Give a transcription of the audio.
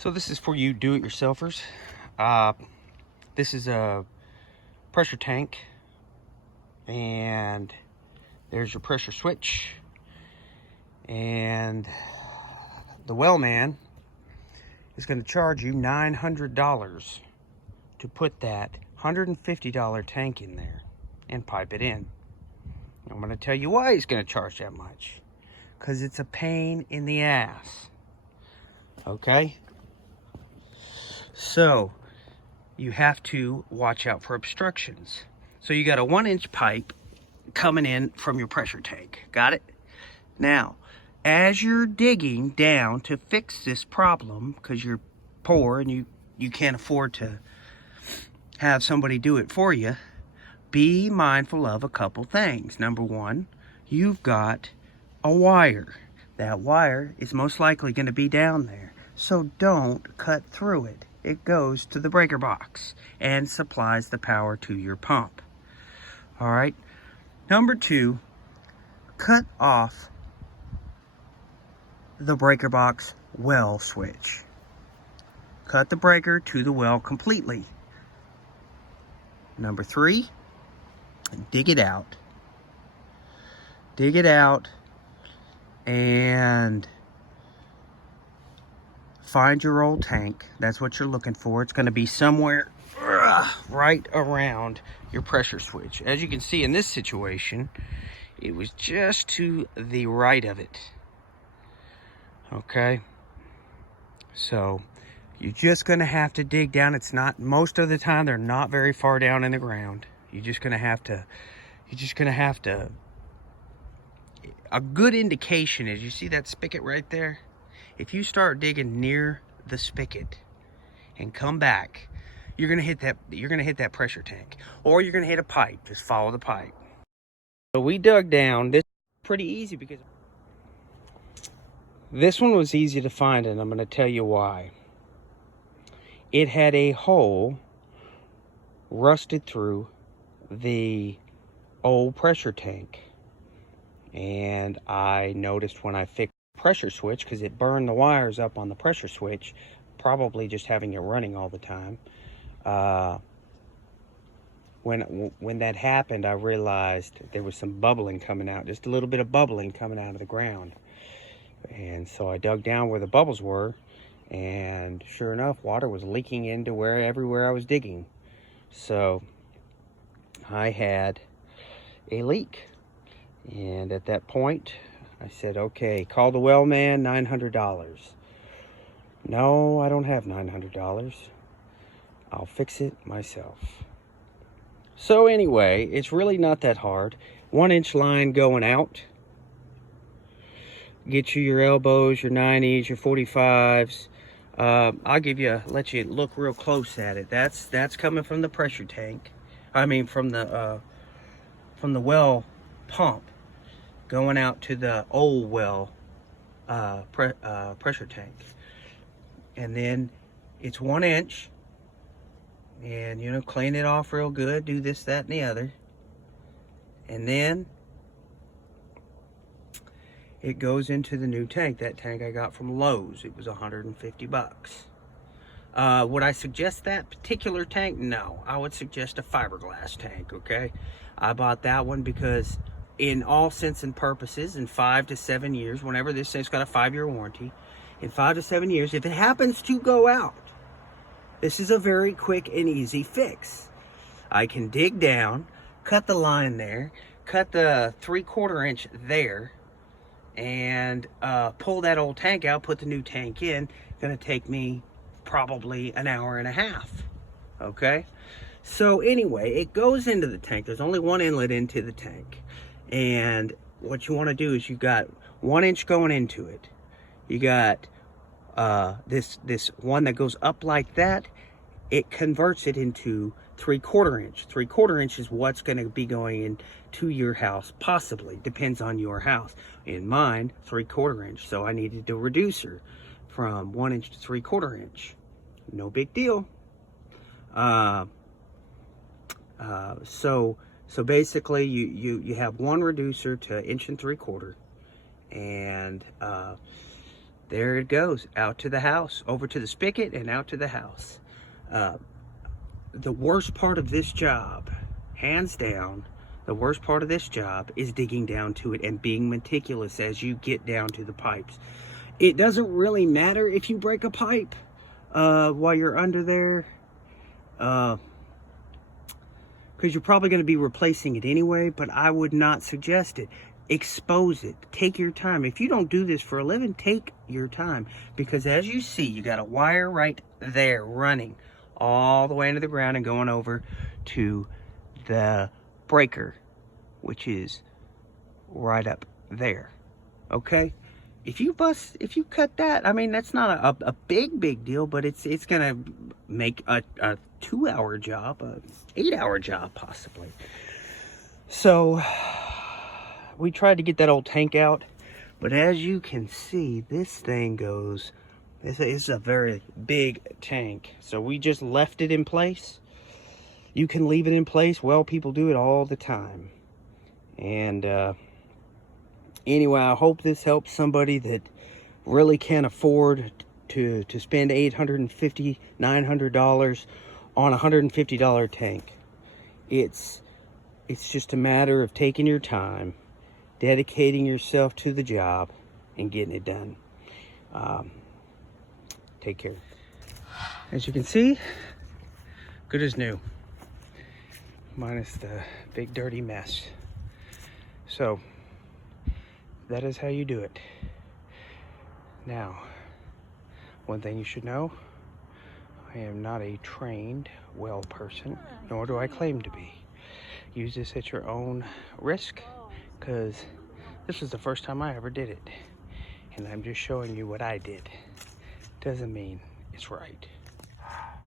So this is for you do-it-yourselfers. This is a pressure tank, and there's your pressure switch, and the well man is going to charge you $900 to put that $150 tank in there and pipe it in. I'm going to tell you why he's going to charge that much. Because it's a pain in the ass. Okay? So, you have to watch out for obstructions. So you got a 1-inch pipe coming in from your pressure tank. Got it? Now, as you're digging down to fix this problem, because you're poor and you can't afford to have somebody do it for you, be mindful of a couple things. Number one, you've got a wire. That wire is most likely going to be down there. So don't cut through it. It goes to the breaker box and supplies the power to your pump. All right. Number two, cut off the breaker box well switch. Cut the breaker to the well completely. Number three, dig it out. Dig it out and find your old tank. That's what you're looking for. It's going to be somewhere right around your pressure switch. As you can see in this situation, it was just to the right of it. Okay? So, you're just going to have to dig down. It's not, most of the time, they're not very far down in the ground. You're just going to have to, a good indication is, you see that spigot right there? If you start digging near the spigot and come back, you're gonna hit that pressure tank, or you're gonna hit a pipe. Just follow the pipe. So we dug down. This is pretty easy because this one was easy to find, and I'm gonna tell you why. It had a hole rusted through the old pressure tank, and I noticed when I fixed pressure switch, because it burned the wires up on the pressure switch, probably just having it running all the time. When that happened, I realized there was some bubbling coming out, just a little bit of bubbling coming out of the ground. And so I dug down where the bubbles were, and sure enough, water was leaking into everywhere I was digging. So I had a leak, and at that point I said, okay, call the well man, $900. No, I don't have $900. I'll fix it myself. So anyway, it's really not that hard. 1-inch line going out. Get you your elbows, your 90s, your 45s. I'll let you look real close at it. That's coming from the pressure tank. I mean, from the well pump, going out to the old well pressure tank. And then it's 1 inch, and clean it off real good, do this, that, and the other. And then it goes into the new tank. That tank I got from Lowe's. It was $150. Would I suggest that particular tank? No, I would suggest a fiberglass tank. Okay, I bought that one because, in all sense and purposes, in 5 to 7 years, whenever this thing's got a 5-year warranty, in 5 to 7 years, if it happens to go out, this is a very quick and easy fix. I can dig down, cut the line there, cut the 3/4 inch there, and pull that old tank out, put the new tank in. It's gonna take me probably an hour and a half. Okay? So anyway, it goes into the tank. There's only one inlet into the tank. And what you want to do is, you got 1 inch going into it. You got this one that goes up like that. It converts it into 3/4 inch. 3/4 inch is what's going to be going into your house, possibly. Depends on your house. In mine, 3/4 inch. So I needed the reducer from 1 inch to 3/4 inch. No big deal. So basically, you have one reducer to 1 3/4 inch, and there it goes, out to the house, over to the spigot and out to the house. The worst part of this job, hands down, the worst part of this job is digging down to it and being meticulous as you get down to the pipes. It doesn't really matter if you break a pipe while you're under there, because you're probably going to be replacing it anyway, but I would not suggest it. Expose it. Take your time. If you don't do this for a living, take your time, because as you see, you got a wire right there running all the way into the ground and going over to the breaker, which is right up there. Okay, if you cut that, I mean, that's not a big deal, but it's gonna make a 2-hour job, a 8-hour job possibly. So we tried to get that old tank out, but as you can see, this thing goes, it's a very big tank, so we just left it in place. You can leave it in place. Well, people do it all the time. And anyway, I hope this helps somebody that really can't afford to spend $850, $900 on a $150 tank. It's just a matter of taking your time, dedicating yourself to the job, and getting it done. Take care. As you can see, good as new, minus the big dirty mess. So that is how you do it. Now, one thing you should know, I am not a trained well person, nor do I claim to be. Use this at your own risk, because this was the first time I ever did it, and I'm just showing you what I did. Doesn't mean it's right.